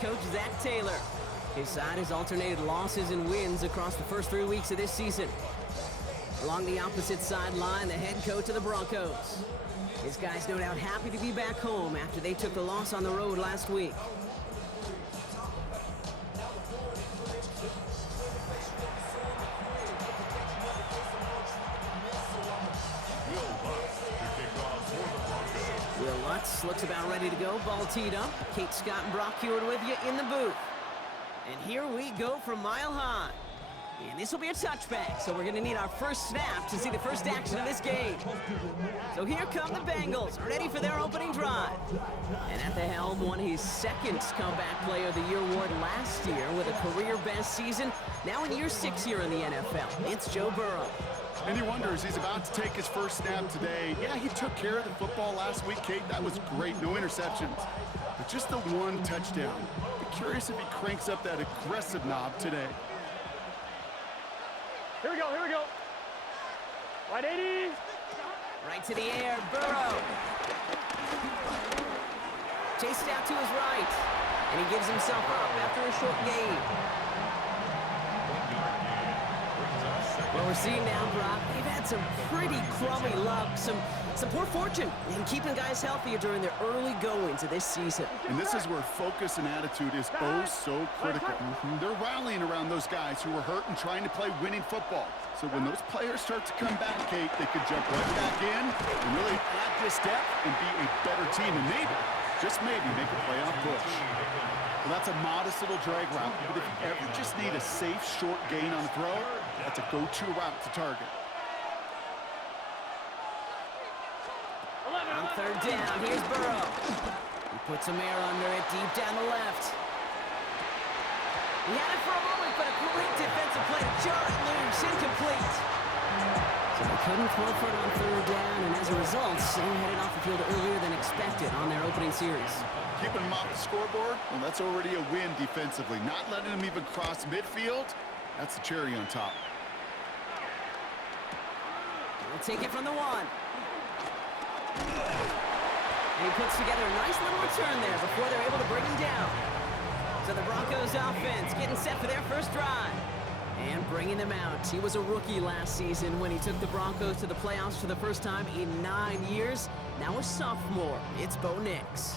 coach Zach Taylor. His side has alternated losses and wins across the first 3 weeks of this season. Along the opposite sideline, the head coach of the Broncos. His guys no doubt happy to be back home after they took the loss on the road last week. Will Lutz looks about ready to go. Ball teed up. Kate Scott and Brock Hewitt with you in the booth. And here we go from Mile High. And this will be a touchback, so we're going to need our first snap to see the first action of this game. So here come the Bengals, ready for their opening drive. And at the helm, won his second Comeback Player of the Year award last year with a career-best season. Now in year 6 here in the NFL, it's Joe Burrow. And he wonders, he's about to take his first snap today. Yeah, he took care of the football last week, Kate. That was great, no interceptions. But just the one touchdown. Be curious if he cranks up that aggressive knob today. Here we go, here we go. Right 80. Right to the air, Burrow. Chased out to his right. And he gives himself up after a short gain. What we're seeing now, Brock, they've had some pretty crummy luck, some poor fortune in keeping guys healthier during their early goings of this season. And this is where focus and attitude is oh so critical. They're rallying around those guys who were hurt and trying to play winning football. So when those players start to come back, Kate, they could jump right back in and really add this step and be a better team and maybe, just maybe, make a playoff push. Well, that's a modest little drag route, but if you ever just need a safe, short gain on the throw, that's a go-to route to target. On third down, here's Burrow. He puts some air under it, deep down the left. He had it for a moment, but a great defensive play to jar it loose, incomplete. So they couldn't throw for it on third down, and as a result, they headed off the field earlier than expected on their opening series. Keeping them off the scoreboard, well, that's already a win defensively. Not letting them even cross midfield, that's the cherry on top. He'll take it from the one. And he puts together a nice little return there before they're able to bring him down. So the Broncos offense getting set for their first drive. And bringing them out. He was a rookie last season when he took the Broncos to the playoffs for the first time in 9 years. Now a sophomore, it's Bo Nix.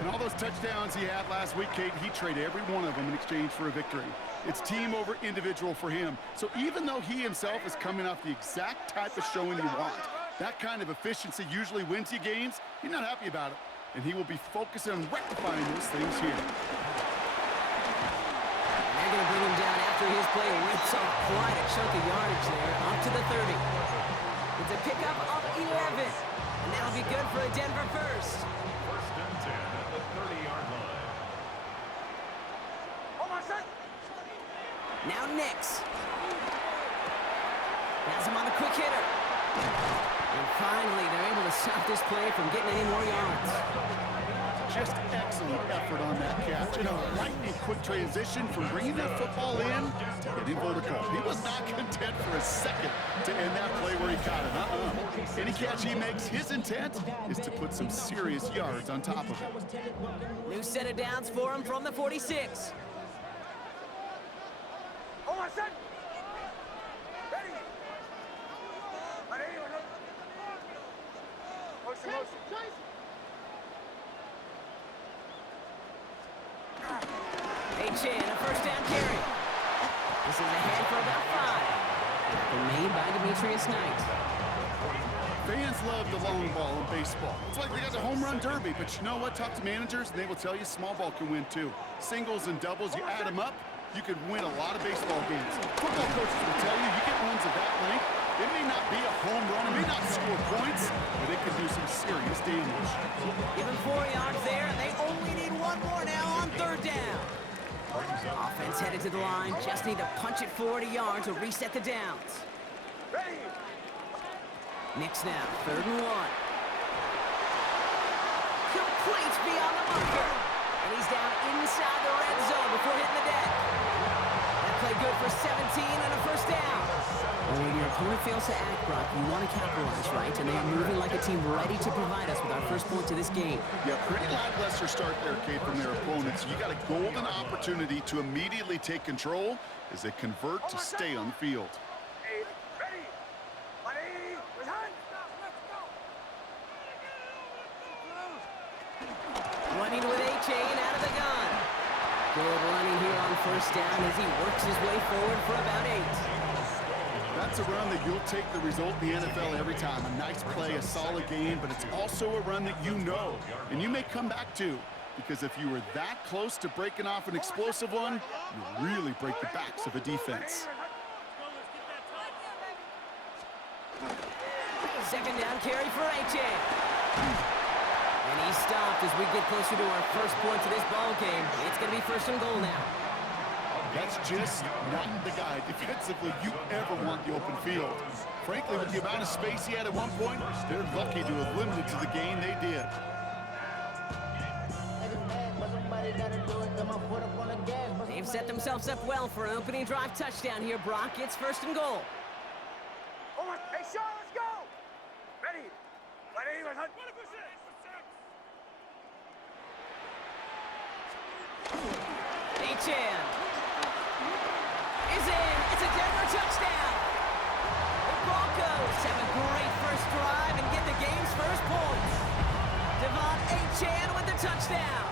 And all those touchdowns he had last week, Kate, he traded every one of them in exchange for a victory. It's team over individual for him. So even though he himself is coming off the exact type of showing you want, that kind of efficiency usually wins you games, he's not happy about it. And he will be focusing on rectifying those things here. They're going to bring him down after his play rips off quite a chunk of yardage there, up to the 30. It's a pickup of 11, and that'll be good for a Denver first. First and 10 at the 30-yard line. Hold on, son. Now Nix. Has him on the quick hitter. And finally, they're able to stop this play from getting any more yards. Just excellent effort on that catch. And a lightning quick transition from bringing that football in to getting vertical. He was not content for a second to end that play where he caught it. Any catch he makes, his intent is to put some serious yards on top of it. New set of downs for him from the 46. Hold on, son. Ready. Ready. Motion, motion. H.A. and a first down carry. This is ahead for about 5. Made by Demetrius Knight. Fans love the long ball in baseball. It's like they got the home run derby, but you know what? Talk to managers, and they will tell you small ball can win too. Singles and doubles, you add them up, you could win a lot of baseball games. Football coaches will tell you, you get runs of that length, it may not be a home run, it may not score points, but it can do some serious damage. Give him 4 yards there, and they only need 1 more now on third down. Offense headed to the line, just need to punch it 40 yards to reset the downs. Ready. Nix now, 3rd and 1. Complete beyond the marker. And he's down inside the red zone before hitting the deck. That play good for 17 and a first down. And when your opponent fails to act, Brock, you want to capitalize, right? And they are moving like a team ready to provide us with our first point to this game. Yeah, pretty lackluster start there, Kate, from their opponents. You got a golden opportunity to immediately take control as they convert to stay on the field. Running with H.A. and out of the gun. Good running here on first down as he works his way forward for about 8. That's a run that you'll take the result in the NFL every time. A nice play, a solid game, but it's also a run that you know, and you may come back to, because if you were that close to breaking off an explosive one, you really break the backs of a defense. Second down carry for H.A. And he stopped as we get closer to our first point to this ball game. It's going to be first and goal now. That's just not the guy defensively you ever want the open field. Frankly, with the amount of space he had at one point, they're lucky to have limited to the gain they did. They've set themselves up well for an opening drive touchdown here, Brock. It's first and goal. Hey, Sean, let's go! Ready? H.N. is in. It's a Denver touchdown. The Broncos have a great first drive and get the game's first points. Devon H.N. with the touchdown.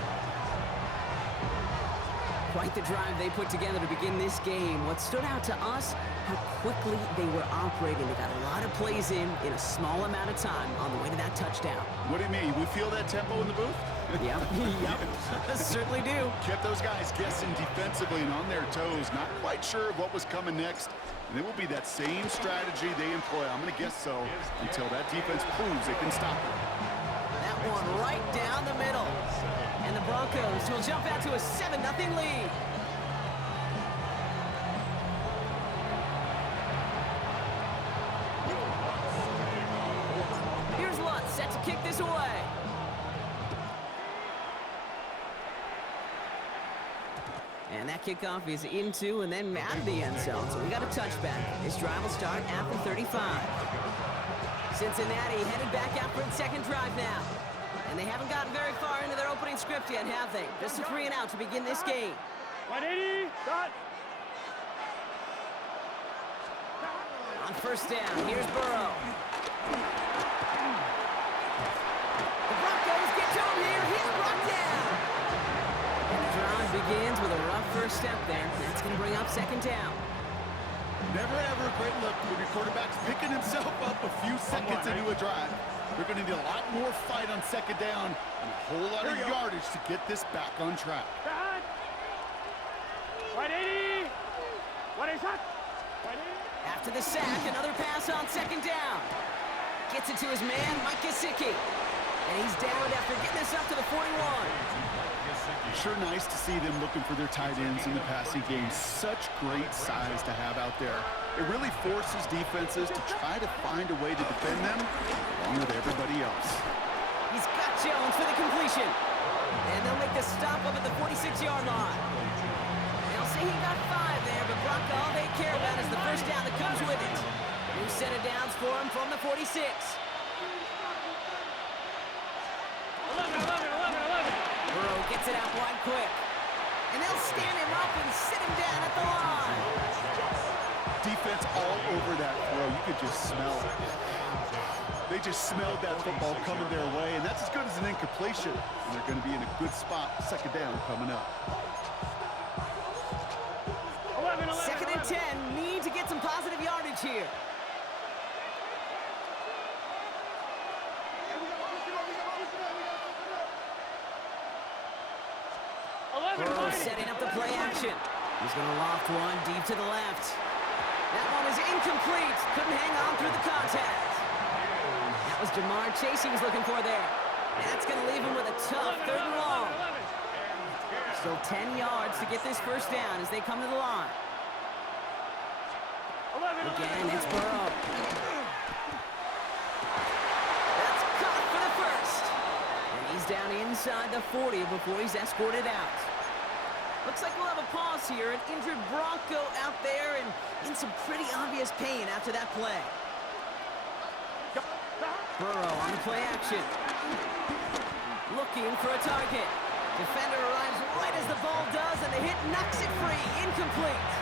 Quite the drive they put together to begin this game. What stood out to us, how quickly they were operating. They got a lot of plays in a small amount of time on the way to that touchdown. What do you mean? We feel that tempo in the booth? Yep, certainly do. Kept those guys guessing defensively and on their toes, not quite sure of what was coming next. And it will be that same strategy they employ, I'm going to guess so, until that defense proves it can stop it. That one right down the middle. And the Broncos will jump out to a 7-0 lead. Here's Lutz set to kick this away. And that kickoff is into and then out of the end zone. So we got a touchback. This drive will start at the 35. Cincinnati headed back out for its second drive now. And they haven't gotten very far into their opening script yet, have they? Just a 3 and out to begin this game. 180, dot. On first down, here's Burrow. The Broncos get to him here. He's brought down. And the drive begins with a rough first step there. That's going to bring up second down. Never ever a great look when your quarterback's picking himself up a few seconds into a drive. They're going to need a lot more fight on second down and a whole lot of yardage to get this back on track. 180. 180 shot. 180. After the sack, another pass on second down. Gets it to his man, Mike Gesicki. And he's down after getting this up to the 41. Sure nice to see them looking for their tight ends in the passing game. Such great size to have out there. It really forces defenses to try to find a way to defend them along with everybody else. He's got Jones for the completion. And they'll make the stop up at the 46-yard line. They'll say he got 5 there, but Brock, all they care about is the first down that comes with it. New set of downs for him from the 46. 11. Burrow gets it out wide quick. And they'll stand him up and sit him down at the line. Defense all over that throw. You could just smell it. They just smelled that football coming their way, and that's as good as an incompletion. And they're going to be in a good spot. Second down coming up. 11. Second and 10. Need to get some positive yardage here. Burrow setting up the play action. He's going to loft one deep to the left. That one is incomplete. Couldn't hang on through the contact. That was Jamar Chase he was looking for there. That's going to leave him with a tough 3rd and long. Still 10 yards to get this first down as they come to the line. Again, it's Burrow. That's caught for the first. And he's down inside the 40 before he's escorted out. Looks like we'll have a pause here. An injured Bronco out there and in some pretty obvious pain after that play. Burrow on the play action. Looking for a target. Defender arrives right as the ball does, and the hit knocks it free. Incomplete.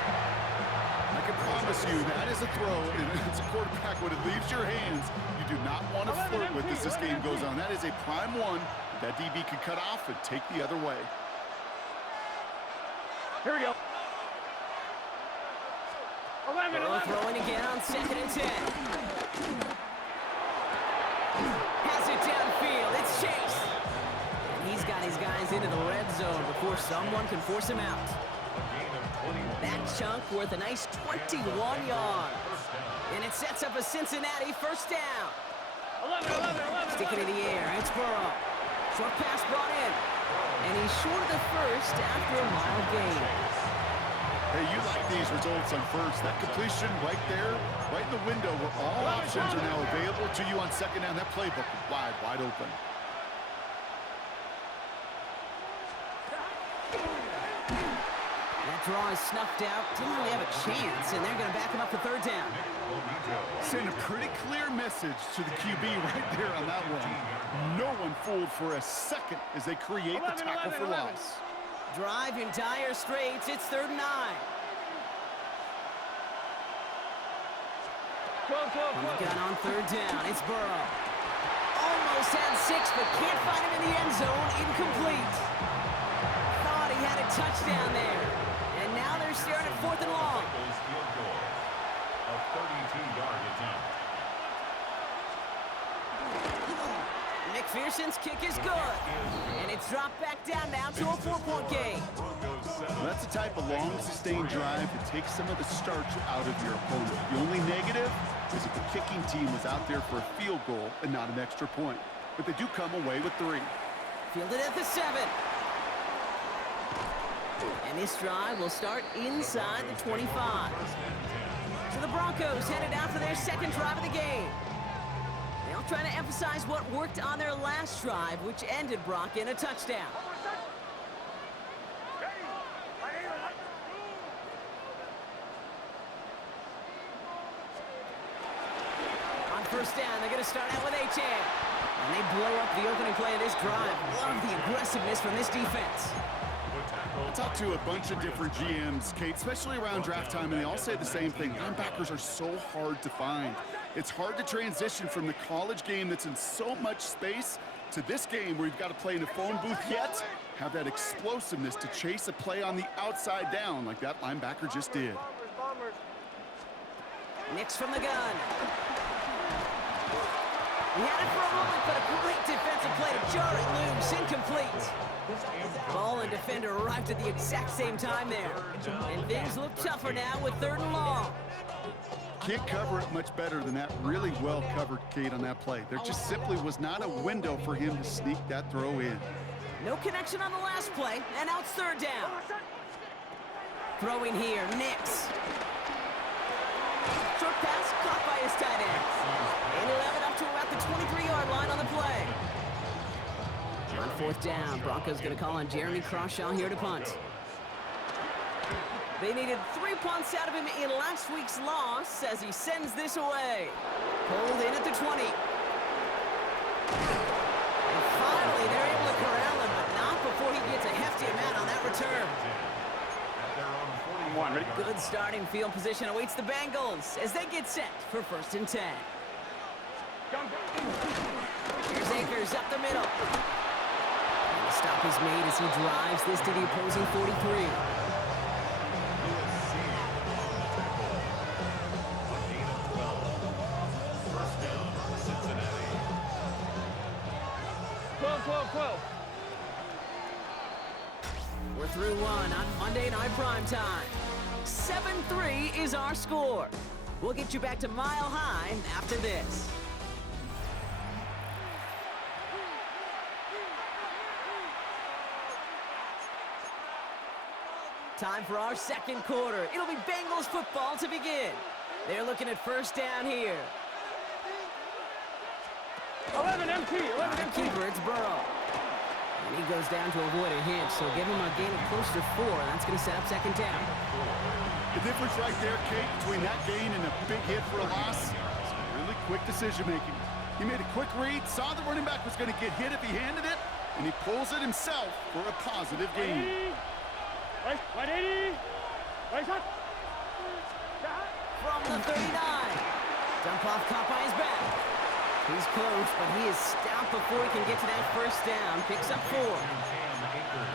I can promise you that is a throw, and it's a quarterback when it leaves your hands. You do not want to flirt with as this game goes on. That is a prime one that DB could cut off and take the other way. Here we go. 11, Burrow throwing again on 2nd and 10. Has it downfield. It's Chase. And he's got his guys into the red zone before someone can force him out. That chunk worth a nice 21 yards. And it sets up a Cincinnati first down. 11. Stick it in the air. It's Burrow. Short pass brought in. And he's short of the first after a mile gain. Hey, you like these results on first. That completion right there, right in the window where all options are now available to you on second down. That playbook wide open. That draw is snuffed out. Didn't really have a chance, and they're going to back him up for third down. Send a pretty clear message to the QB right there on that one. No one fooled for a second as they create the tackle for loss. Drive in dire straits. It's 3rd and 9. 12. On the gun on 3rd down. It's Burrow. Almost had 6, but can't find him in the end zone. Incomplete. Thought he had a touchdown there. And now they're staring at 4th and long. A 32-yard attempt. McPherson's kick is good. And it's dropped back down now to a 4-point game. Well, that's the type of long, sustained drive that takes some of the starch out of your opponent. The only negative is that the kicking team was out there for a field goal and not an extra point. But they do come away with 3. Fielded at the 7. And this drive will start inside the 25. So the Broncos headed out for their second drive of the game. They'll try to emphasize what worked on their last drive, which ended Brock in a touchdown. On first down, they're going to start out with H.A. And they blow up the opening play of this drive. Love the aggressiveness from this defense. I talked to a bunch of different GMs, Kate, especially around draft time, and they all say the same thing. Linebackers are so hard to find. It's hard to transition from the college game that's in so much space to this game where you've got to play in a phone booth yet have that explosiveness to chase a play on the outside down like that linebacker just did. Nix from the gun. He had it for a moment, but a great defensive play to jar it loose. Incomplete. Ball and defender arrived at the exact same time there. And things look tougher now with 3rd and long. Can't cover it much better than that. Really well covered, Kate, on that play. There just simply was not a window for him to sneak that throw in. No connection on the last play, and now it's 3rd down. Throwing here, Nix. Short pass caught by his tight end. And he'll have it up to about the 23-yard line on the play. On 4th down, Broncos going to call on Jeremy Crawshaw here to punt. They needed 3 punts out of him in last week's loss as he sends this away. Pulled in at the 20. And finally, they're able to corral him, but not before he gets a hefty amount on that return. Good starting field position awaits the Bengals as they get set for 1st and 10. Here's Akers up the middle. And the stop is made as he drives this to the opposing 43. We're through one on Monday Night Primetime. 7-3 is our score. We'll get you back to Mile High after this. Time for our second quarter. It'll be Bengals football to begin. They're looking at 1st down here. 11 MT. Keeper, it's Burrow. And he goes down to avoid a hit, so give him a gain of close to 4. That's going to set up second down. The difference right there, Kate, between that gain and a big hit for a loss is really quick decision-making. He made a quick read, saw the running back was going to get hit if he handed it, and he pulls it himself for a positive gain. 180. Right shot. From the 39. Dump off caught by his back. He's close, but he is stopped before he can get to that first down. Picks up 4.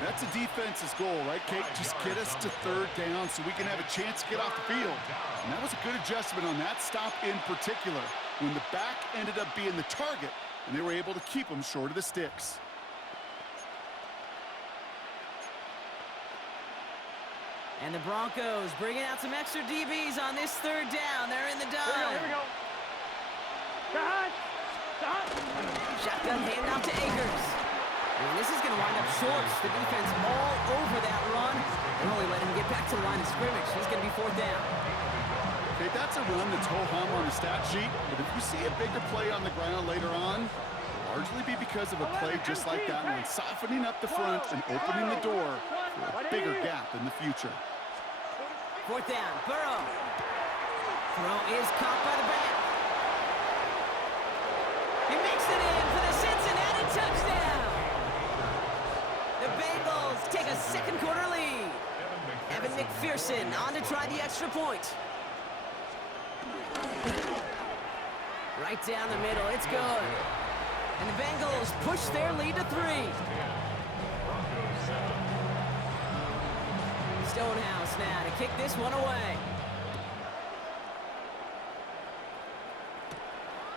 That's a defense's goal, right, Kate? Just get us to third down so we can have a chance to get off the field. And that was a good adjustment on that stop in particular, when the back ended up being the target, and they were able to keep him short of the sticks. And the Broncos bringing out some extra DBs on this third down. They're in the dime. Here we go. Shot. Shotgun handoff to Akers. And this is going to wind up short. The defense all over that run. They only let him get back to the line of scrimmage. He's going to be fourth down. Okay, that's a run that's ho-hum on the stat sheet, but if you see a bigger play on the ground later on, it'll largely be because of a play just like that one, softening up the front and opening the door for a bigger gap in the future. Fourth down, Burrow. Throw is caught by the back. He makes it in for the Cincinnati touchdown. The Bengals take a second quarter lead. Evan McPherson on to try the extra point. Right down the middle, it's good. And the Bengals push their lead to 3. Stonehouse now to kick this one away.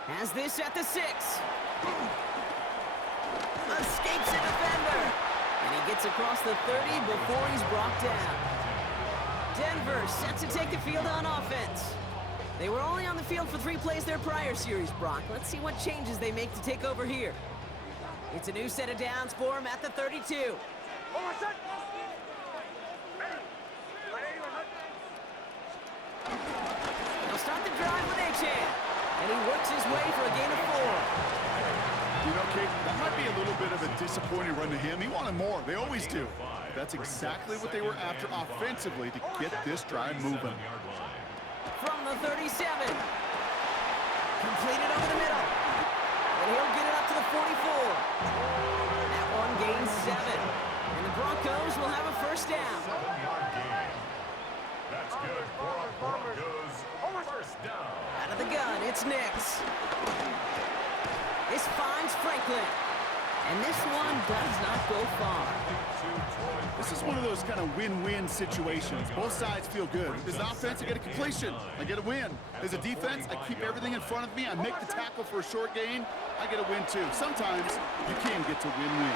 Has this at the 6. Escapes a defender. And he gets across the 30 before he's brought down. Denver set to take the field on offense. They were only on the field for 3 plays their prior series, Brock. Let's see what changes they make to take over here. It's a new set of downs for him at the 32. They'll start the drive with Achan. And he works his way for a gain of 4. You know, Kate, that might be a little bit of a disappointing run to him. He wanted more. They always do. But that's exactly what they were after offensively to get this drive moving. From the 37. Completed over the middle. And he'll get it up to the 44. That one gains 7. And the Broncos will have a first down. That's good for a Broncos first down. Out of the gun, it's Nix. This finds Franklin. And this one does not go far. This is one of those kind of win-win situations. Both sides feel good. As an offense, I get a completion. I get a win. As a defense, I keep everything in front of me. I make the tackle for a short gain. I get a win, too. Sometimes you can get to win-win.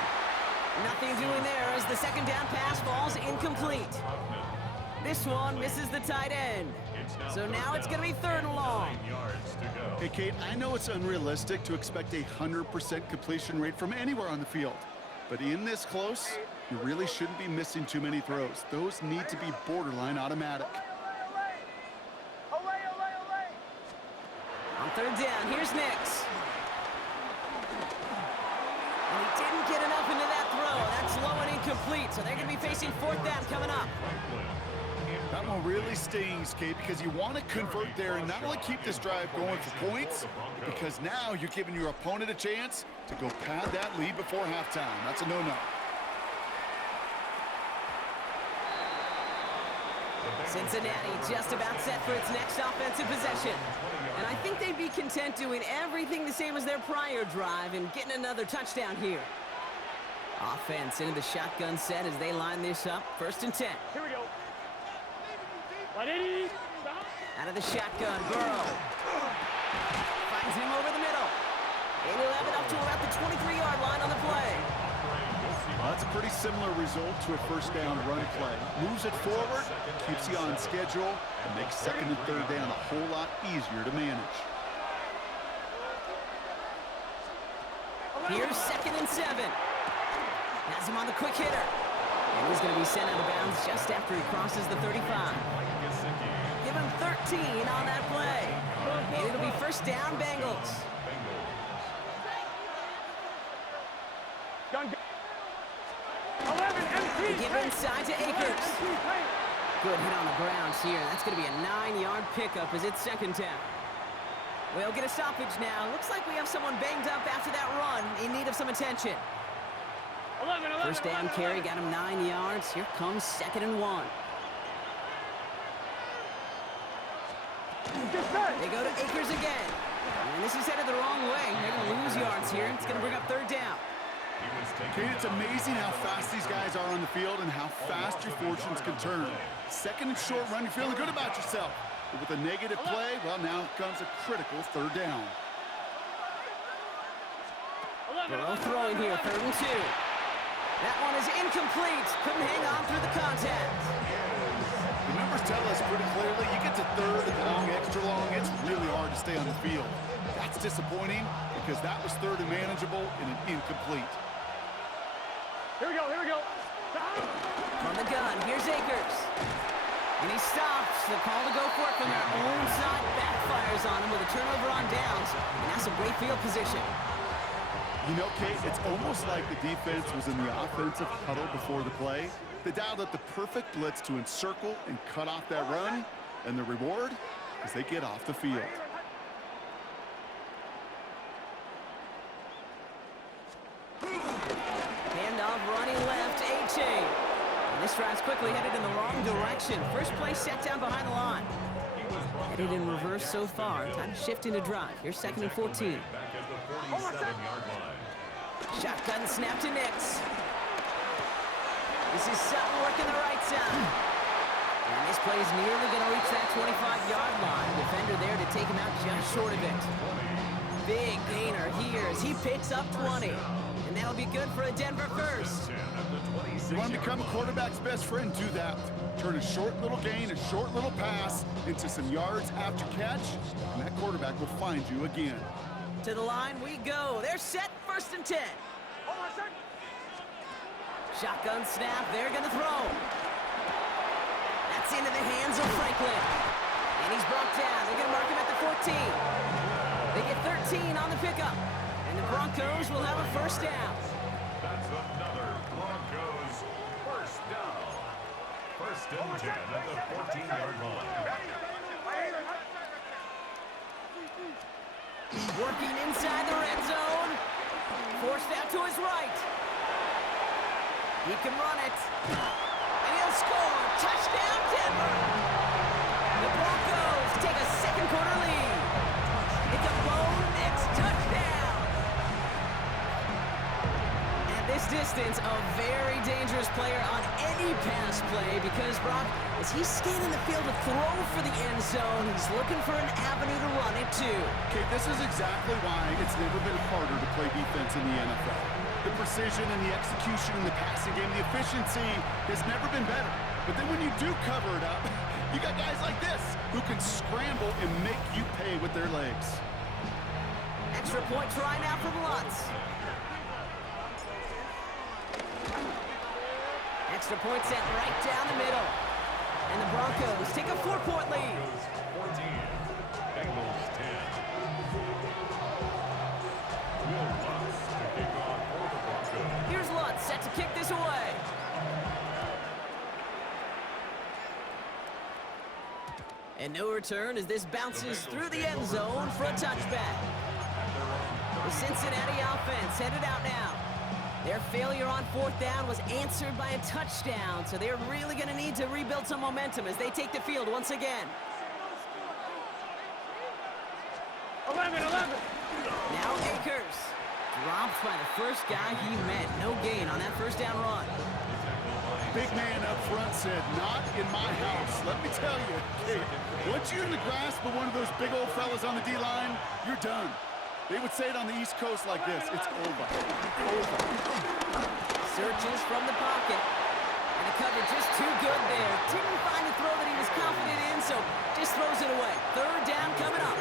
Nothing doing there as the second down pass falls incomplete. This one misses the tight end. So now it's going to be 3rd and long. Hey, Kate, I know it's unrealistic to expect a 100% completion rate from anywhere on the field. But in this close, you really shouldn't be missing too many throws. Those need to be borderline automatic. On 3rd down, here's Nix. And he didn't get enough into that throw. That's low and incomplete, so they're going to be facing 4th down coming up. That one really stings, Kate, because you want to convert there and not only keep this drive going for points, because now you're giving your opponent a chance to go pad that lead before halftime. That's a no-no. Cincinnati just about set for its next offensive possession. And I think they'd be content doing everything the same as their prior drive and getting another touchdown here. Offense into the shotgun set as they line this up. 1st and 10. Here we go. 180. Out of the shotgun, Burrow. Finds him over the middle. And he'll have it up to about the 23-yard line on the play. Well, that's a pretty similar result to a first down run play. Moves it forward, keeps you on schedule, and makes 2nd and 3rd down a whole lot easier to manage. Here's 2nd and 7. Has him on the quick hitter. And he's going to be sent out of bounds just after he crosses the 35. Give him 13 on that play. And it'll be 1st down, Bengals. They give inside to Akers. Good hit on the grounds here. That's going to be a 9-yard pickup as it's second down. We'll get a stoppage now. Looks like we have someone banged up after that run in need of some attention. First down carry got him 9 yards. Here comes 2nd and 1. They go to Akers again. And this is headed the wrong way. They're going to lose yards here. It's going to bring up 3rd down. Kate, it's amazing how fast these guys are on the field and how fast your fortunes can turn. 2nd and short run, you're feeling good about yourself. But with a negative play, well, now comes a critical 3rd down. Burrow throwing here, 3rd and 2. That one is incomplete. Couldn't hang on through the contact. The numbers tell us pretty clearly, you get to 3rd and long, extra long, it's really hard to stay on the field. That's disappointing because that was 3rd and manageable and an incomplete. Here we go. From the gun, here's Akers. And he stops. The call to go for it from their own side backfires on him with a turnover on downs. And that's some great field position. You know, Kate, it's almost like the defense was in the offensive huddle before the play. They dialed up the perfect blitz to encircle and cut off that run. And the reward is they get off the field. Handoff running left, A-Chain. And this drive's quickly headed in the wrong direction. First play set down behind the line. Headed in reverse so far. Time to shift into drive. Here's 2nd and 14. Shotgun snap to Nix. This is Sutton working the right side. And this play is nearly going to reach that 25-yard line. Defender there to take him out just short of it. Big gainer here as he picks up 20. And that'll be good for a Denver first. You want to become a quarterback's best friend, do that. Turn a short little gain, a short little pass into some yards after catch, and that quarterback will find you again. To the line we go. They're set, 1st and 10. Shotgun snap, they're going to throw. That's into the hands of Franklin. And he's brought down. They're going to mark him at the 14. They get 13 on the pickup. And the Broncos will have a 1st down. That's another Broncos 1st down. 1st and 10 at the 14-yard line. Working inside the red zone. Forced out to his right. He can run it. And he'll score. Touchdown, Denver. The Broncos take a 2nd quarter lead. It's a Bo Nix touchdown. At this distance, a very dangerous player on any pass play because, Brock, as he's scanning the field to throw for the end zone, he's looking for an avenue to run it too. Okay, this is exactly why it's never been harder to play defense in the NFL. The precision and the execution in the passing game, the efficiency has never been better. But then when you do cover it up, you got guys like this who can scramble and make you pay with their legs. Extra point try now from Lutz. Extra point sent right down the middle. And the Broncos take a 4-point lead. 14, Bengals 10. Will Lutz to kick off for the Broncos. Here's Lutz set to kick this away. And no return as this bounces through the end zone for a touchback. The Cincinnati offense headed out now. Their failure on 4th down was answered by a touchdown, so they're really going to need to rebuild some momentum as they take the field once again. 11. Now Akers. Dropped by the first guy he met. No gain on that 1st down run. Big man up front said, "Not in my house." Let me tell you, hey, once you're in the grasp of one of those big old fellas on the D-line, you're done. They would say it on the East Coast like this: it's over. Over. Searches from the pocket. And the coverage just too good there. Didn't find the throw that he was confident in, so just throws it away. 3rd down coming up.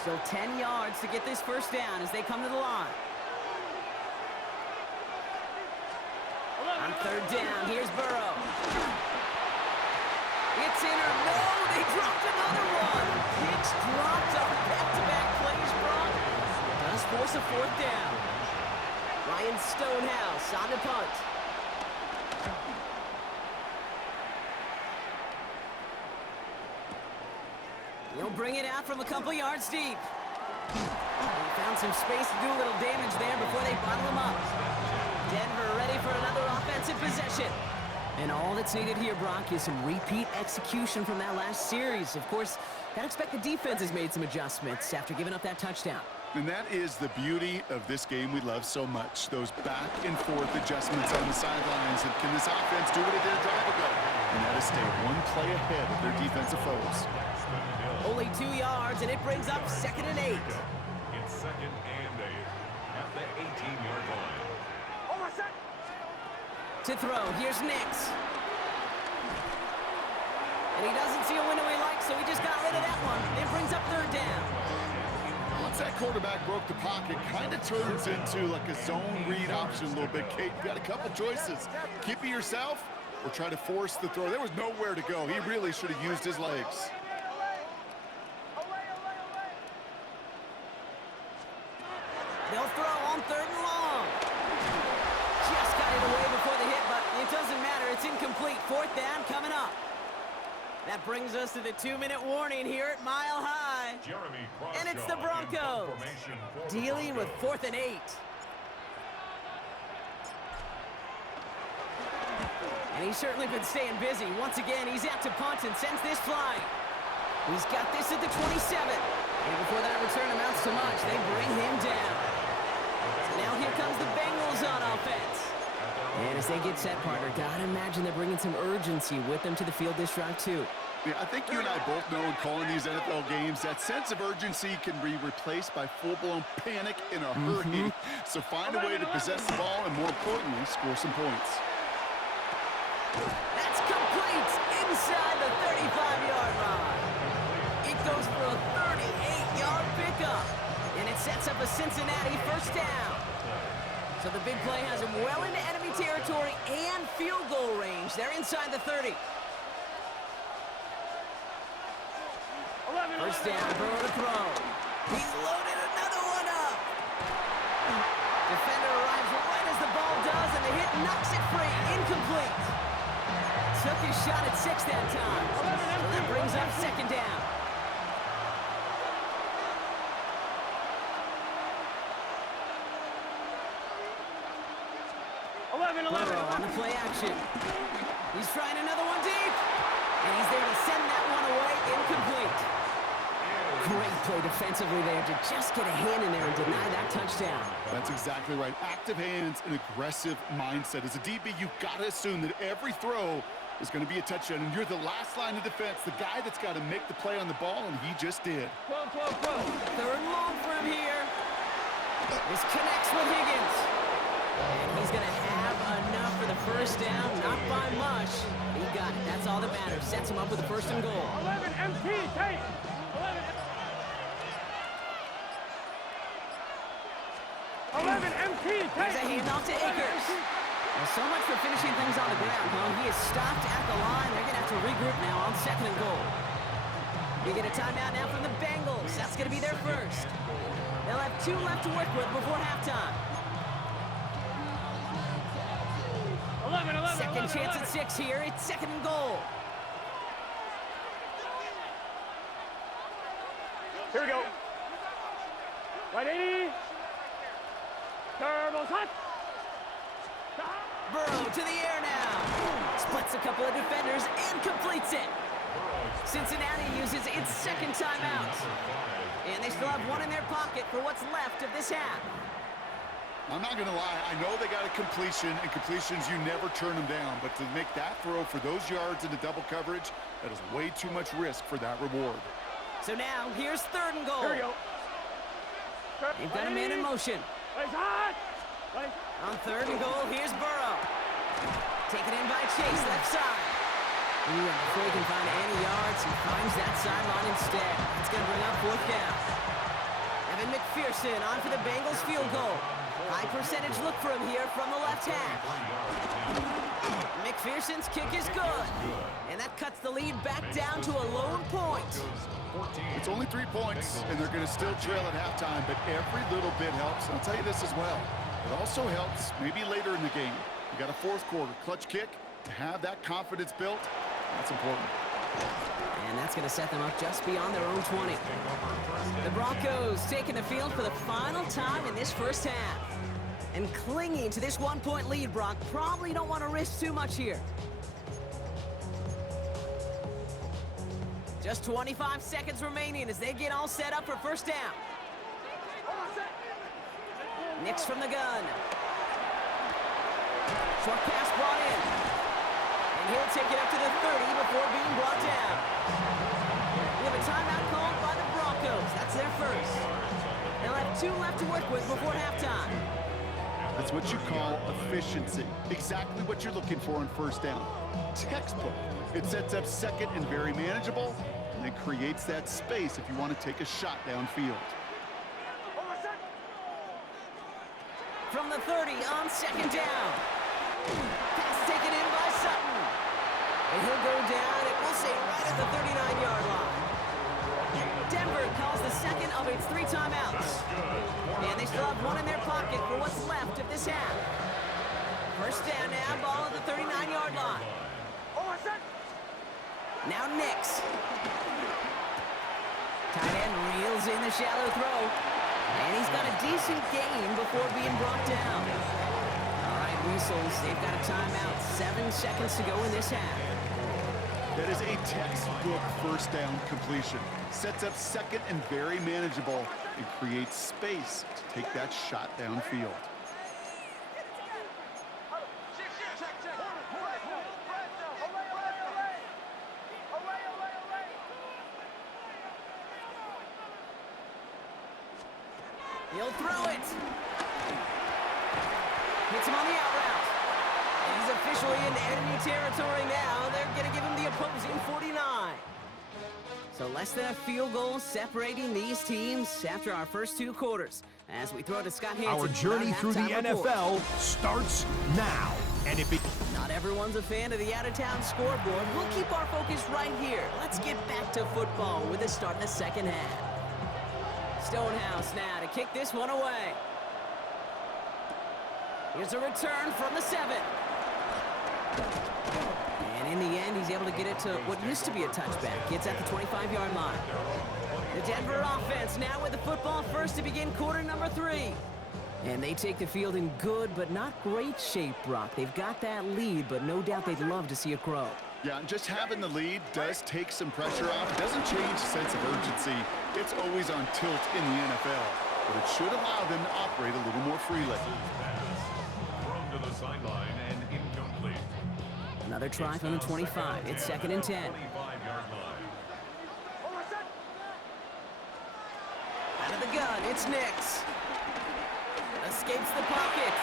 Still 10 yards to get this 1st down as they come to the line. On 3rd down, here's Burrow. It's in or no, they dropped another one. Hicks dropped on back-to-back plays, Brock. Does force a 4th down. Ryan Stonehouse on the punt. He'll bring it out from a couple yards deep. He found some space to do a little damage there before they bottle him up. Denver ready for another offensive possession. And all that's needed here, Brock, is some repeat execution from that last series. Of course, gotta expect the defense has made some adjustments after giving up that touchdown. And that is the beauty of this game we love so much. Those back and forth adjustments on the sidelines. And can this offense do what it did a drive ago? And that is stay one play ahead of their defensive foes. Only 2 yards, and it brings up 2nd and 8. It's 2nd and 8 at the 18-yard line. To throw, here's Nix. And he doesn't see a window he likes, so he just got rid of that one. It brings up 3rd down. Once that quarterback broke the pocket, kind of turns into like a zone read option a little bit. Kate, you got a couple choices. Keep it yourself or try to force the throw. There was nowhere to go. He really should have used his legs. They'll throw on 3rd and long. Just got it away before the hit, but it doesn't matter. It's incomplete. 4th down coming up. That brings us to the 2-minute warning here at Mile High. And it's the Broncos dealing with 4th and 8. And he's certainly been staying busy. Once again, he's out to punt and sends this flying. He's got this at the 27. And before that return amounts to much, they bring him down. So now here comes the Bengals on offense. And as they get set, partner, gotta imagine they're bringing some urgency with them to the field this drive, too. Yeah, I think you and I both know in calling these NFL games, that sense of urgency can be replaced by full-blown panic in a hurry. So find a way to possess the ball and, more importantly, score some points. That's complete inside the 35-yard line. It goes for a 38-yard pickup. And it sets up a Cincinnati 1st down. So the big play has him well into enemy territory and field goal range. They're inside the 30. 1st down, Burrow to throw. He's loaded another one up. Defender arrives right as the ball does, and the hit knocks it free. Incomplete. Took his shot at 6 that time. So that brings up 2nd down. Burrow on the play action. He's trying another one deep. And he's there to send that one away. Incomplete. Great play defensively there to just get a hand in there and deny that touchdown. That's exactly right. Active hands and aggressive mindset. As a DB, you've got to assume that every throw is going to be a touchdown. And you're the last line of defense, the guy that's got to make the play on the ball, and he just did. 3rd and long for him here. This connects with Higgins. And he's going to have enough for the 1st down. Not by much. He got it. That's all that matters. Sets him up with the 1st and goal. 11 MP, take. 11 MP, take. There's a handoff to Akers. Well, so much for finishing things on the ground, huh? He is stopped at the line. They're going to have to regroup now on 2nd and goal. We get a timeout now from the Bengals. That's going to be their 1st. They'll have 2 left to work with before halftime. 11, Second chance at 6 here. It's 2nd and goal. Here we go. Right 80. Turbo's hot. Burrow to the air now. Splits a couple of defenders and completes it. Cincinnati uses its 2nd timeout. And they still have one in their pocket for what's left of this half. I'm not going to lie. I know they got a completion, and completions, you never turn them down. But to make that throw for those yards into double coverage, that is way too much risk for that reward. So now, here's 3rd and goal. Here we go. They've got a man in motion. It's hot. On 3rd and goal, here's Burrow. Taken in by Chase, left side. Ooh, and before he can find any yards, he finds that sideline instead. It's going to bring up 4th down. Evan McPherson on for the Bengals field goal. High percentage look for him here from the left half. McPherson's kick is good. And that cuts the lead back down to a lone point. It's only 3 points, and they're going to still trail at halftime, but every little bit helps. And I'll tell you this as well. It also helps maybe later in the game. You got a 4th quarter clutch kick. To have that confidence built, that's important. And that's That's going to set them up just beyond their own 20. The Broncos taking the field for the final time in this first half. And clinging to this one-point lead, Brock. Probably don't want to risk too much here. Just 25 seconds remaining as they get all set up for first down. Nix from the gun. Short pass brought in. And he'll take it up to the 30 before being brought down. We have a timeout called by the Broncos. That's their first. They'll have 2 left to work with before halftime. That's what you call efficiency. Exactly what you're looking for on first down. Textbook. It sets up second and very manageable, and it creates that space if you want to take a shot downfield. From the 30 on second down. Pass taken in by Sutton. And he'll go down, and we'll say right at the 39-yard line. Denver calls the second of its 3 timeouts. And they still have 1 in their pocket for what's left of this half. First down now, ball at the 39-yard line. Now Nix. Tight end reels in the shallow throw. And he's got a decent gain before being brought down. All right, Weasels, they've got a timeout. 7 seconds to go in this half. That is a textbook first down completion. Sets up second and very manageable and creates space to take that shot downfield. He'll throw it. Hits him on the out route. And he's officially in enemy territory now. They're going to give him the opposing 49. So less than a field goal separating these teams after our first 2 quarters. As we throw to Scott Hansen. Our journey through the NFL starts now. And if it... Not everyone's a fan of the out-of-town scoreboard. We'll keep our focus right here. Let's get back to football with the start of the second half. Stonehouse now to kick this one away. Here's a return from the 7. And in the end, he's able to get it to what used to be a touchback. Gets at the 25-yard line. The Denver offense now with the football first to begin quarter number 3. And they take the field in good but not great shape, Brock. They've got that lead, but no doubt they'd love to see it grow. Yeah, and just having the lead does take some pressure off. It doesn't change the sense of urgency. It's always on tilt in the NFL, but it should allow them to operate a little more freely. Thrown to the sideline and incomplete. Another try from the 25. It's 2nd and 10. 25-yard line. Out of the gun, it's Nix. Escapes the pocket.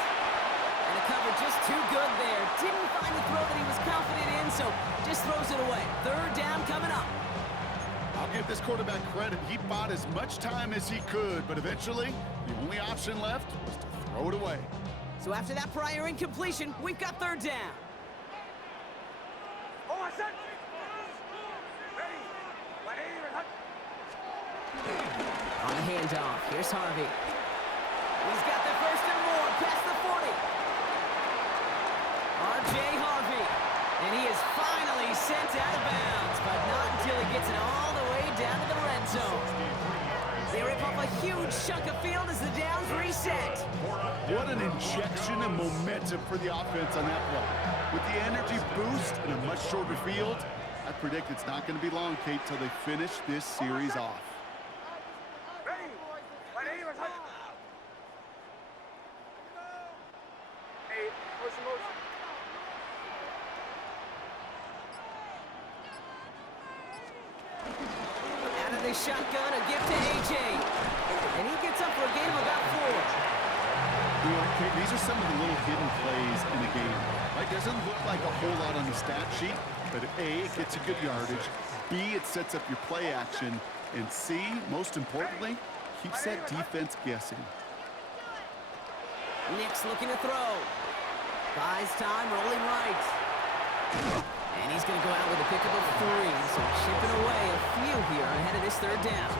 And the cover just too good there. Didn't find the throw that he was confident in, so just throws it away. 3rd down coming up. I'll give this quarterback credit. He bought as much time as he could, but eventually, the only option left was to throw it away. So after that prior incompletion, we've got 3rd down. On the handoff, here's Harvey. He's got the first and more, past the 40. R.J. Harvey. And he is finally sent out of bounds, but not until he gets it all the way down to the red zone. They rip off a huge chunk of field as the downs reset. What an injection of momentum for the offense on that play. With the energy boost and a much shorter field, I predict it's not going to be long, Kate, till they finish this series off. Out of the shotgun, a gift to A.J. And he gets up for a gain of about 4. You know, Kate, these are some of the little hidden plays in the game. It doesn't look like a whole lot on the stat sheet, but A, it gets a good yardage, B, it sets up your play action, and C, most importantly, keeps that defense guessing. Nix looking to throw. Buys time, rolling right. And he's going to go out with a pickup of 3, so chipping away a few here ahead of this 3rd down.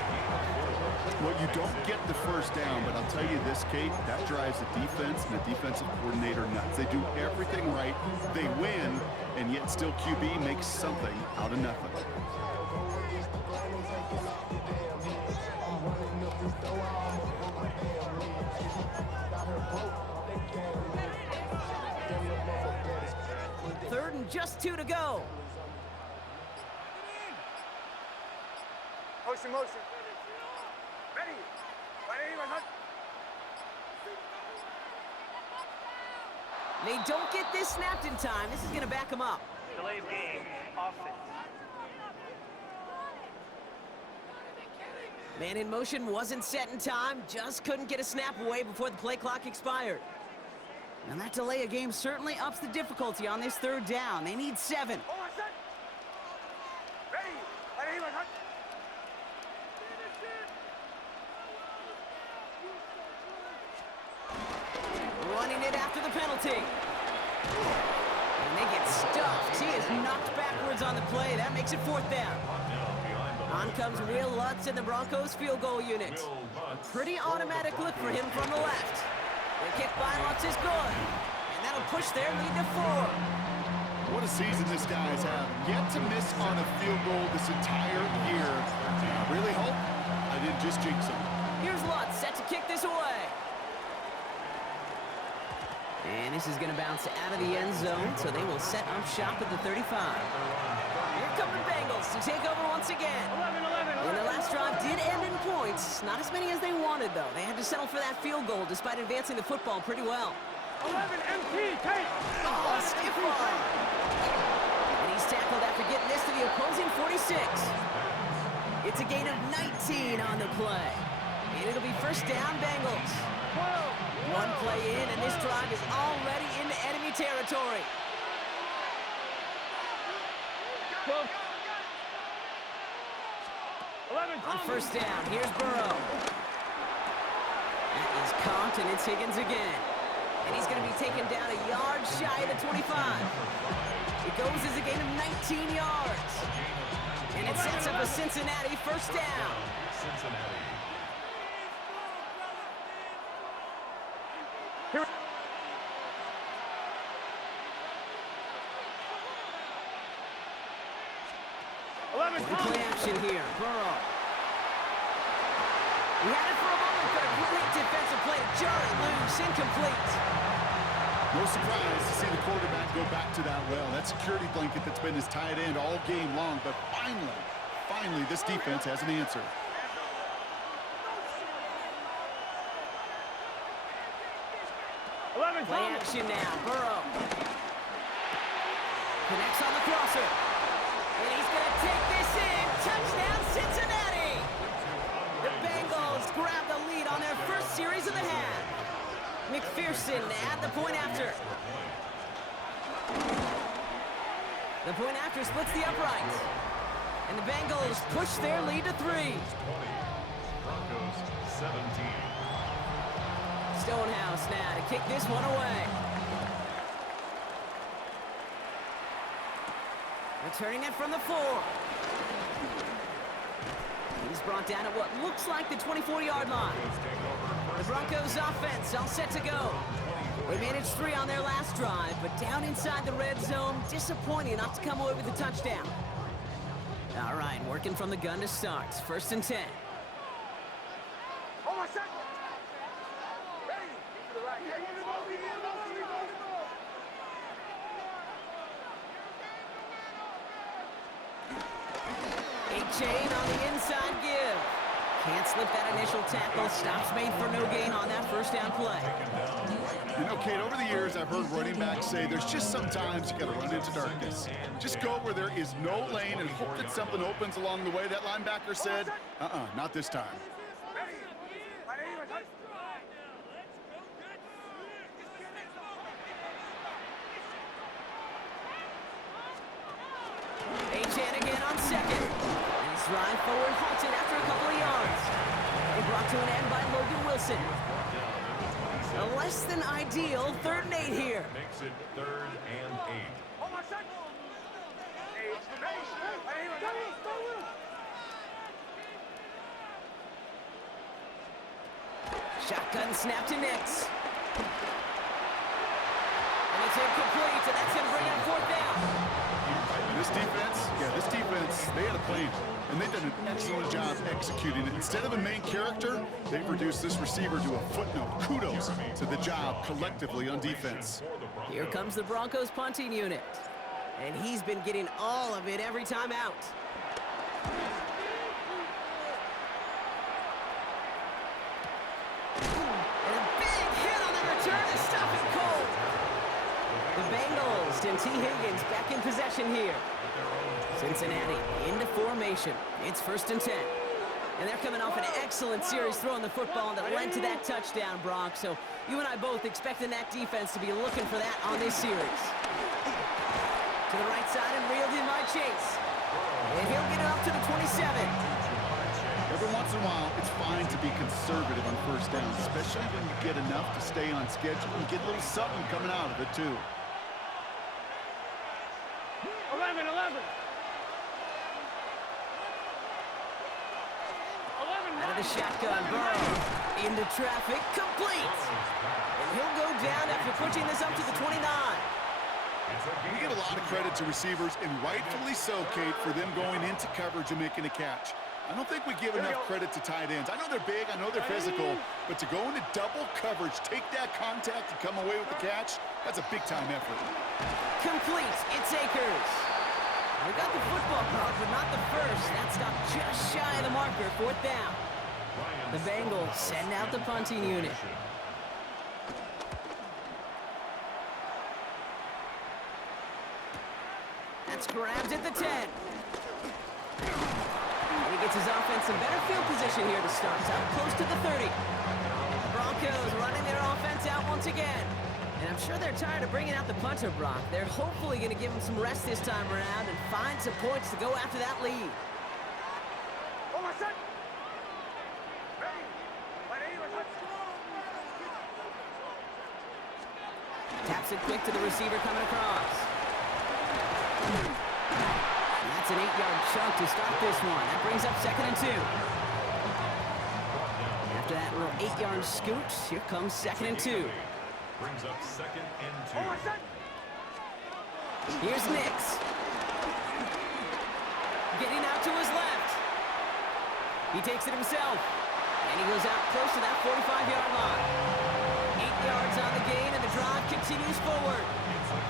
Well, you don't get the first down, but I'll tell you this, Kate, that drives the defense and the defensive coordinator nuts. They do everything right, they win, and yet still QB makes something out of nothing. just 2 to go. Motion, motion. Ready. They don't get this snapped in time. This is going to back them up. Delay of game. Offense. Man in motion wasn't set in time. Just couldn't get a snap away before the play clock expired. And that delay of game certainly ups the difficulty on this 3rd down. They need 7. Running it after the penalty. And they get stuffed. He is knocked backwards on the play. That makes it 4th down. On comes Will Lutz in the Broncos field goal unit. A pretty automatic look for him from the left. The kick by Lutz is good. And that'll push their lead to 4. What a season this guy's having. Yet to miss on a field goal this entire year. I really hope I didn't just jinx him. Here's Lutz set to kick this away. And this is going to bounce out of the end zone, so they will set up shop at the 35. Here come the Bengals to take over once again. 11. And the last drive did end in points. Not as many as they wanted, though. They had to settle for that field goal despite advancing the football pretty well. 11 MT, take. Oh, stiff arm. And he's tackled after getting this to the opposing 46. It's a gain of 19 on the play. And it'll be 1st down Bengals. 1 play in, and this drive is already into enemy territory. 11. On 1st down, here's Burrow. That is caught, and it's Higgins again. And he's going to be taken down a yard shy of the 25. It goes as a gain of 19 yards. And it sets up a Cincinnati 1st down. Cincinnati. Here. Play action here. Burrow. He had it for a moment, but a great defensive play to jar it loose. Incomplete. No surprise to see the quarterback go back to that well. That security blanket that's been his tight end all game long. But finally, this defense has an answer. Play action now. Burrow. Connects on the crosser. And he's going to take this in. Touchdown, Cincinnati! The Bengals grab the lead on their 1st series of the half. McPherson at the point after. The point after splits the uprights. And the Bengals push their lead to 3. 20. Broncos 17. Stonehouse now to kick this one away. Returning it from the 4. He's brought down at what looks like the 24-yard line. The Broncos offense all set to go. They managed 3 on their last drive, but down inside the red zone, disappointing not to come away with a touchdown. All right, working from the gun to start. 1st and 10. Chain on the inside give. Can't slip that initial tackle. Stops made for no gain on that 1st down play. You know, Kate, over the years, I've heard running backs say there's just sometimes you got to run into darkness. Just go where there is no lane and hope that something opens along the way. That linebacker said, not this time. Achane again on 2nd. Drive forward halted after a couple of yards. They brought to an end by Logan Wilson. A less than ideal 3rd and 8 here. Makes it 3rd and 8. Shotgun snap to Nix. And it's incomplete, and that's going to bring up 4th down. This defense, they had a plan, and they've done an excellent job executing it. Instead of a main character, they've reduced this receiver to a footnote. Kudos to the job collectively on defense. Here comes the Broncos punting unit. And he's been getting all of it every time out. And a big hit on the return to stop it cold. The Bengals and T. Higgins back in possession here. Cincinnati into formation. It's 1st and 10. And they're coming off an excellent series throwing the football that led to that touchdown, Brock. So you and I both expecting that defense to be looking for that on this series. To the right side and reeled in by Chase. And he'll get it up to the 27. Every once in a while, it's fine to be conservative on 1st down, especially when you get enough to stay on schedule and get a little something coming out of it, too. 11. Out of the shotgun, Burrow into traffic, complete. And he'll go down after pushing this up to the 29. We get a lot of credit to receivers, and rightfully so, Kate, for them going into coverage and making a catch. I don't think we give enough credit to tight ends. I know they're big, I know they're physical, but to go into double coverage, take that contact, and come away with the catch, that's a big-time effort. Complete. It's Akers. We got the football card, but not the first. That stopped just shy of the marker. 4th down. The Bengals send out the punting unit. That's grabbed at the 10. And he gets his offense in better field position here to start. He's up close to the 30. The Broncos running their offense out once again. And I'm sure they're tired of bringing out the punter, Brock. They're hopefully going to give him some rest this time around and find some points to go after that lead. Taps it quick to the receiver coming across. And that's an 8-yard chunk to start this one. That brings up 2nd and 2. After that little 8-yard scoot, here comes 2nd and 2. Brings up 2nd and 2. Here's Nix. Getting out to his left. He takes it himself. And he goes out close to that 45-yard line. 8 yards on the gain, and the drive continues forward.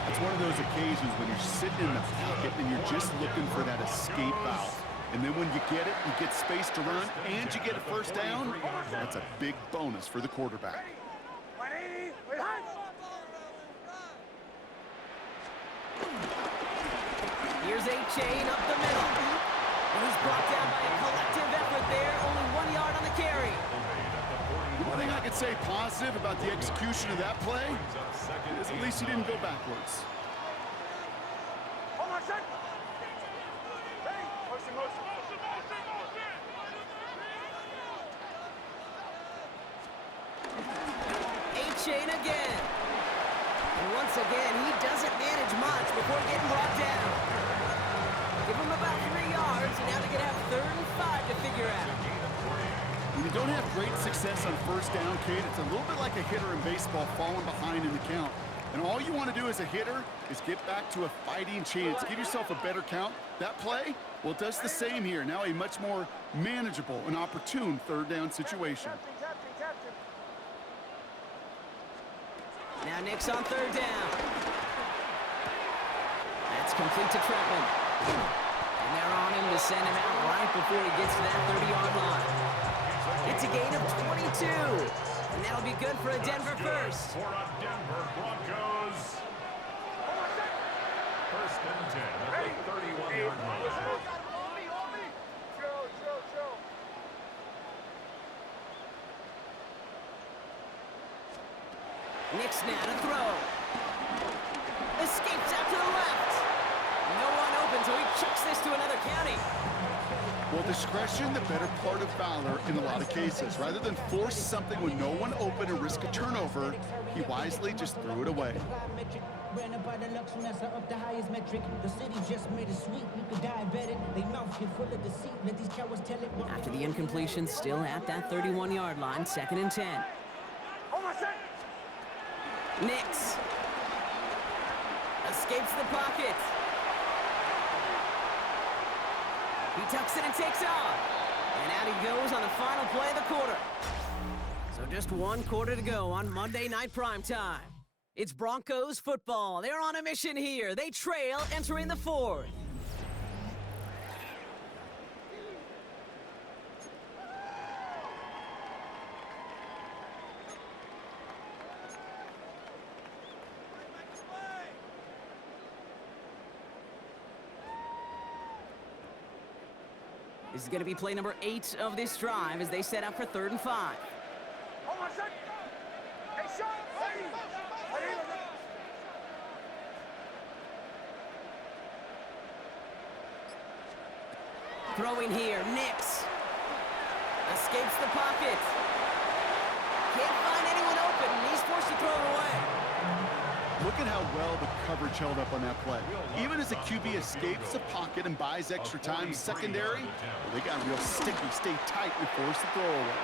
It's one of those occasions when you're sitting in the pocket and you're just looking for that escape valve. And then when you get it, you get space to run, and you get a 1st down, that's a big bonus for the quarterback. Here's A-Chain up the middle. And he's brought down by a collective effort there. Only 1 yard on the carry. One thing I could say positive about the execution of that play is at least he didn't go backwards. A-Chain again. And once again, he doesn't manage much before getting brought down. Give him about 3 yards, and now they're going to have 3rd and 5 to figure out. When you don't have great success on 1st down, Kate, it's a little bit like a hitter in baseball falling behind in the count. And all you want to do as a hitter is get back to a fighting chance. Give yourself a better count. That play, well, it does the same here. Now a much more manageable and opportune 3rd down situation. Now Nix on 3rd down. That's complete to Trepman. And they're on him to send him out right before he gets to that 30-yard line. It's a gain of 22. And that'll be good for a Denver first. For a Denver Broncos. 1st and 10 at the 31-yard line. Nix now to throw. Escapes out to the left. No one open, so he chucks this to another county. Well, discretion, the better part of valor in a lot of cases. Rather than force something with no one open and risk a turnover, he wisely just threw it away. After the incompletion, still at that 31-yard line, 2nd and 10. Nix escapes the pocket. He tucks it and takes off. And out he goes on the final play of the quarter. So just 1 quarter to go on Monday Night Primetime. It's Broncos football. They're on a mission here. They trail entering the fourth. This is going to be play number 8 of this drive as they set up for 3rd and 5. Throwing here, Nix. Escapes the pocket. Can't find anyone open, and he's forced to throw it away. Look at how well the coverage held up on that play. Even as the QB escapes the pocket and buys extra time secondary, they got real sticky, stay tight, and force the throw away.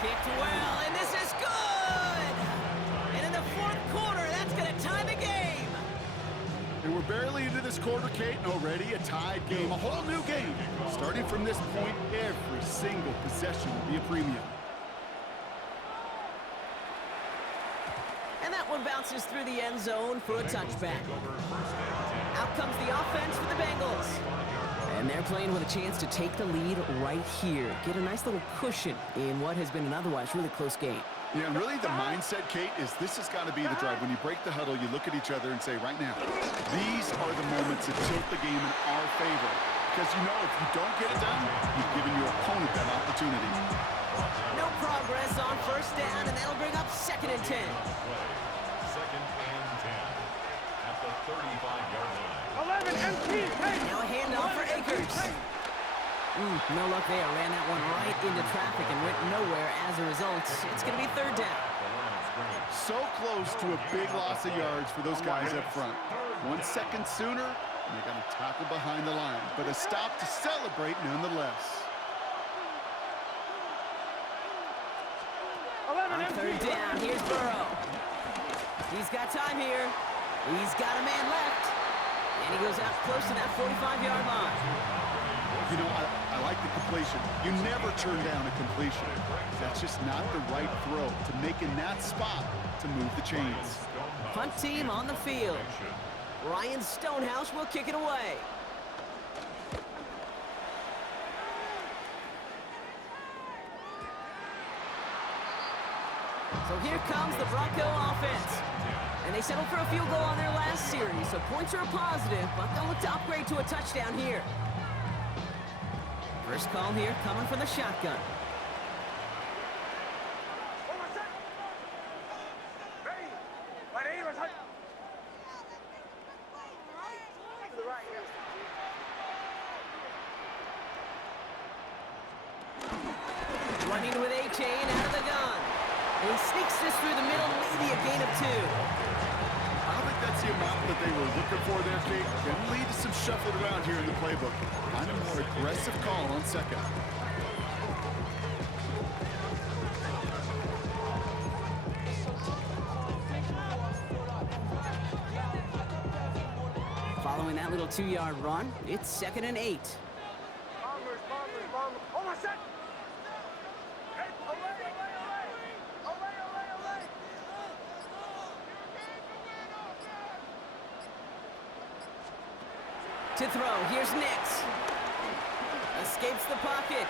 Kicked well, and this is good! And in the 4th quarter, that's going to tie the game. And we're barely into this quarter, Kate, and already a tied game, a whole new game. Starting from this point, every single possession will be a premium. And that one bounces through the end zone for a touchback. Out comes the offense for the Bengals. And they're playing with a chance to take the lead right here. Get a nice little cushion in what has been an otherwise really close game. Yeah, and really the mindset, Kate, is this has got to be the drive. When you break the huddle, you look at each other and say, right now, these are the moments that tilt the game in our favor. Because you know if you don't get it done, you've given your opponent that opportunity. No progress on 1st down, and that'll bring up 2nd and 10. 2nd and 10 at the 35-yard line. 11 empty. Now a handoff for Akers. No luck there. Ran that one right into traffic and went nowhere as a result. It's going to be 3rd down. So close to a big loss of yards for those guys up front. 1 second sooner, and they got to tackle behind the line. But a stop to celebrate nonetheless. On 3rd down, here's Burrow. He's got time here. He's got a man left. And he goes out close to that 45-yard line. You know, I like the completion. You never turn down a completion. That's just not the right throw to make in that spot to move the chains. Punt team on the field. Ryan Stonehouse will kick it away. So here comes the Bronco offense. And they settled for a field goal on their last series, so points are a positive, but they'll look to upgrade to a touchdown here. First call here coming from the shotgun. Running with A-Chain out of the gun. And he sneaks this through the middle, maybe a gain of 2. I don't think that's the amount that they were looking for there, Kate. Can lead to some shuffling around here in the playbook. Kind of more aggressive call on 2nd. Following that little 2-yard run, it's 2nd and 8. To throw, here's Nix. Escapes the pocket.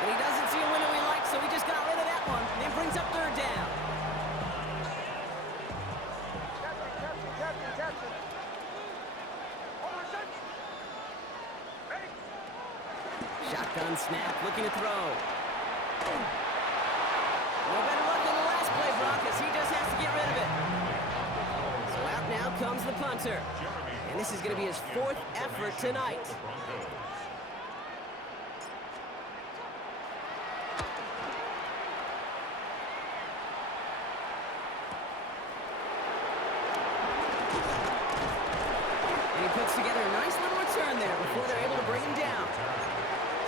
But he doesn't see a window he likes, so he just got rid of that one. And it brings up 3rd down. Shotgun snap, looking to throw. No better luck than the last play, Broncos. He just has to get rid of it. So out now comes the punter. And this is going to be his 4th effort tonight. And he puts together a nice little return there before they're able to bring him down.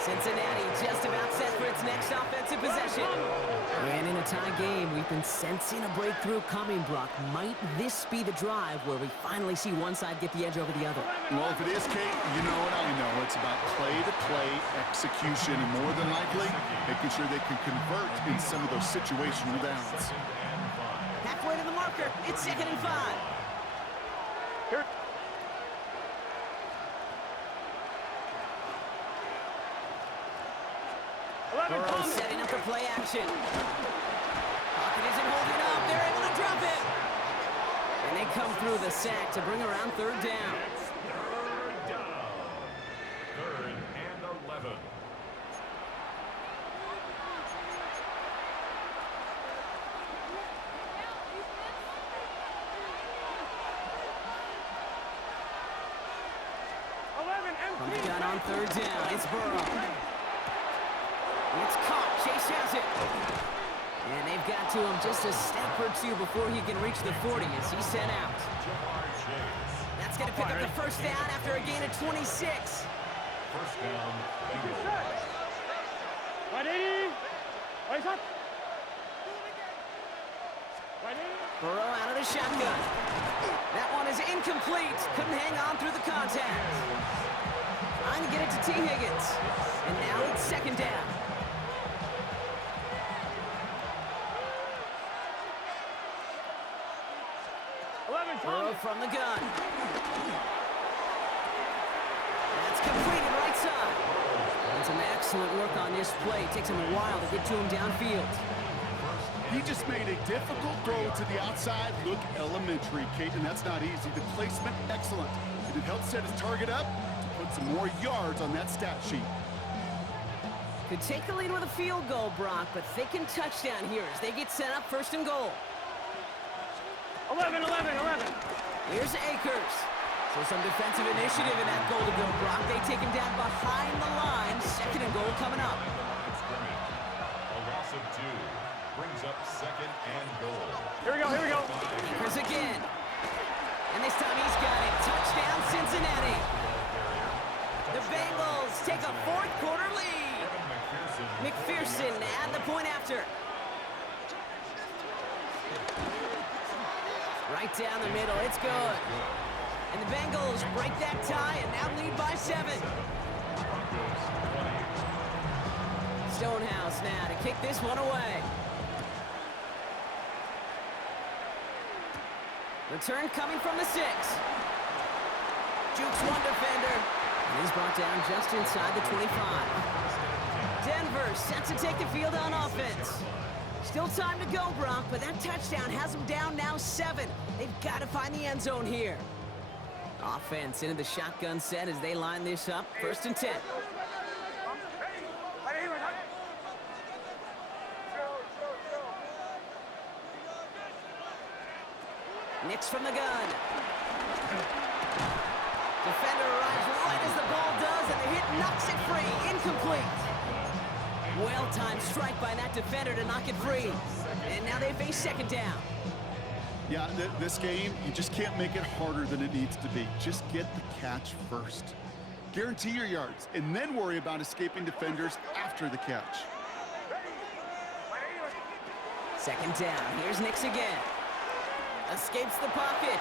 Cincinnati just about set for its next offensive possession. And in a tie game, we've been sensing a breakthrough coming, Brock. Might this be the drive where we finally see one side get the edge over the other? Well, if it is, Kate, you know what I know. It's about play-to-play execution, and more than likely, making sure they can convert in some of those situational downs. Halfway It's 2nd and 5. Here. Burrow setting up the play action. Pocket isn't holding up. They're able to drop it. And they come through the sack to bring around 3rd down. It's 3rd down. 3rd and 11. From the gun on 3rd down, it's Burrow. It's caught. Chase has it. And they've got to him just a step or two before he can reach the 40 as he's sent out. That's going to pick up the 1st down after a gain of 26. 1st down, Bengals. Right 80. Right up. Right 80. Burrow out of the shotgun. That one is incomplete. Couldn't hang on through the contact. Trying to get it to T. Higgins. And now it's 2nd down. Burrow from the gun. That's completed right side. And some excellent work on this play. Takes him a while to get to him downfield. He just made a difficult throw to the outside. Look elementary, Kate, and that's not easy. The placement, excellent. And it helped set his target up to put some more yards on that stat sheet. Could take the lead with a field goal, Brock, but thinking touchdown here as they get set up 1st and goal. 11. Here's Akers. So some defensive initiative in that goal to go, Brock. They take him down behind the line. 2nd and goal coming up. A loss of 2 brings up 2nd and goal. Here we go. Akers again. And this time he's got it. Touchdown, Cincinnati. The Bengals take a 4th quarter lead. McPherson add the point after. Right down the middle, it's good. And the Bengals break that tie and now lead by 7. Stonehouse now to kick this one away. Return coming from the 6. Jukes one defender. And he's brought down just inside the 25. Denver set to take the field on offense. Still time to go, Brock, but that touchdown has them down now 7. They've got to find the end zone here. Offense into the shotgun set as they line this up. 1st and 10. Nix from the gun. Defender arrives right as the ball does, and the hit knocks it free. Incomplete. Well-timed strike by that defender to knock it free. And now they face 2nd down. Yeah, this game, you just can't make it harder than it needs to be. Just get the catch first. Guarantee your yards, and then worry about escaping defenders after the catch. 2nd down. Here's Nix again. Escapes the pocket.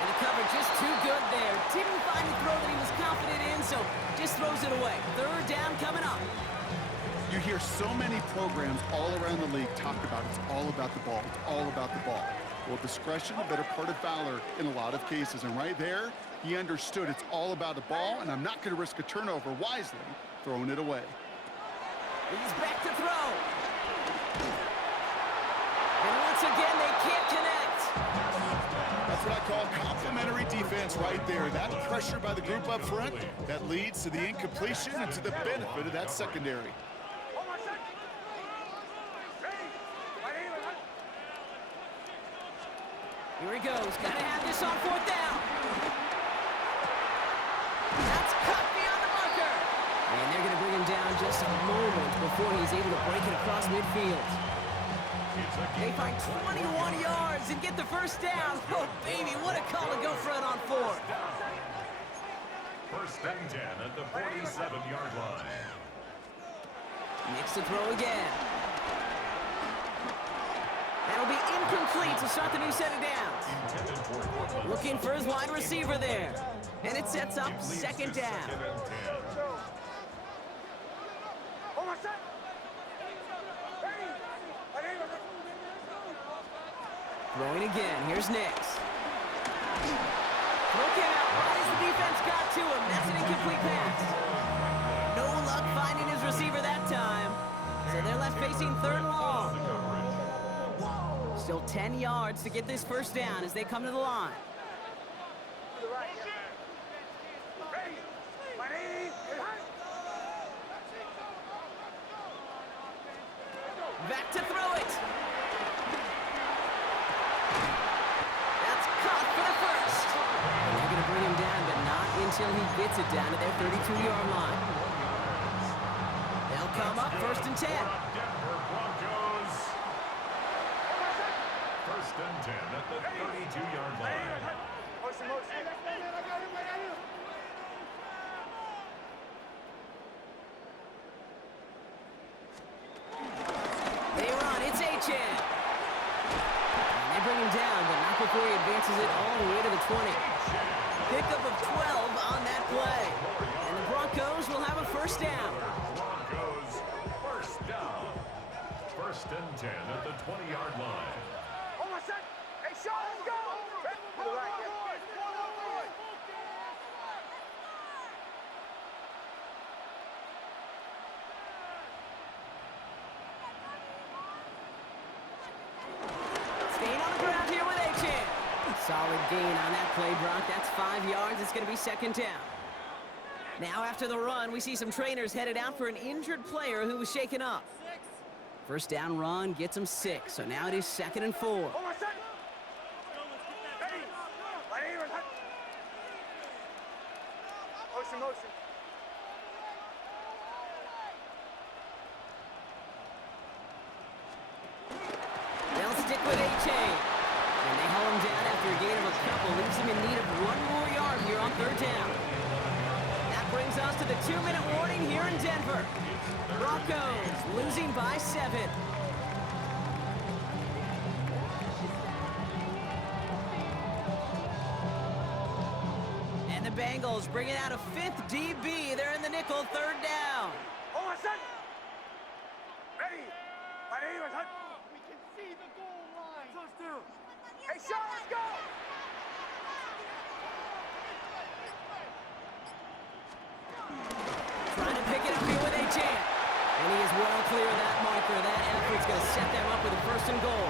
And the cover just too good there. Didn't find the throw that he was confident in, so just throws it away. 3rd down coming up. You hear so many programs all around the league talk about it's all about the ball. It's all about the ball. Well, discretion, the better part of valor in a lot of cases. And right there, he understood it's all about the ball, and I'm not going to risk a turnover wisely, throwing it away. He's back to throw. And once again, they can't connect. That's what I call complimentary defense right there. That pressure by the group up front, that leads to the incompletion and to the benefit of that secondary. Here he goes. Got to have this on 4th down. That's cut beyond the marker. And they're going to bring him down just a moment before he's able to break it across midfield. They find 21 yards and get the 1st down. Oh, baby, what a call to go for it on 4th. 1st and 10 at the 47-yard line. Nix to throw again. That'll be incomplete to start the new set of downs. Looking for his wide receiver there. And it sets up 2nd down. Throwing again. Here's Nix. Throw came out right as the defense got to him. That's an incomplete pass. No luck finding his receiver that time. So they're left facing 3rd and long. Still 10 yards to get this first down as they come to the line. Back to throw it. That's caught for the first. And they're going to bring him down, but not until he gets it down to their 32-yard line. They'll come up 1st and 10. Denver Broncos. 1st and 10 at the 32-yard line. They run. It's H.N. And they bring him down, but not before he advances it all the way to the 20. Pickup of 12 on that play. And the Broncos will have a first down. Broncos, first down. 1st and 10 at the 20-yard line. Staying on the ground here with H.N. Solid gain on that play, Brock. That's 5 yards. It's going to be 2nd down. Now after the run, we see some trainers headed out for an injured player who was shaken up. First down run gets him 6, so now it is 2nd and 4. Motion. They'll stick with H.A. And they haul him down after a gain of a couple. Leaves him in need of 1 more yard here on 3rd down. That brings us to the 2-minute warning here in Denver. Broncos losing by 7. And the Bengals bringing out a 5th DB. They're in the nickel, 3rd down. We can see the goal line. Touchdown. Hey, Sean, let's go. Trying to pick it up here with A.J. And he is well clear of that marker. That effort's going to set them up with a 1st and goal.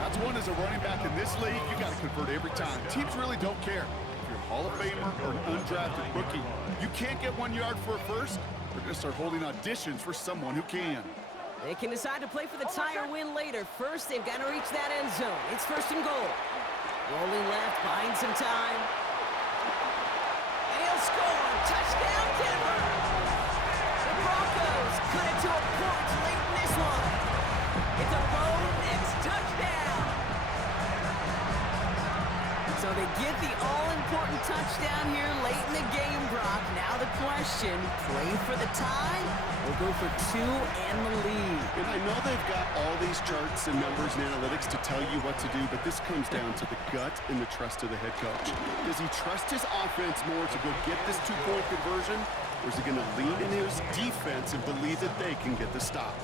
That's one as a running back in this league, you got to convert every time. Teams really don't care. If you're a Hall of Famer or an undrafted rookie, you can't get 1 yard for a first, they're going to start holding auditions for someone who can. They can decide to play for the tie or win later. First, they've got to reach that end zone. It's 1st and goal. Rolling left, buying some time. And he'll score. Touchdown, Denver. The Broncos cut it to a point late in this one. It's a Bo Nix touchdown. So they get the all-important touchdown here late in the game, Brock. Now the question, play for the tie or go for 2 and the lead? And I know they've got all these charts and numbers and analytics to tell you what to do, but this comes down to the gut and the trust of the head coach. Does he trust his offense more to go get this 2-point conversion, or is he going to lean in his defense and believe that they can get the stop?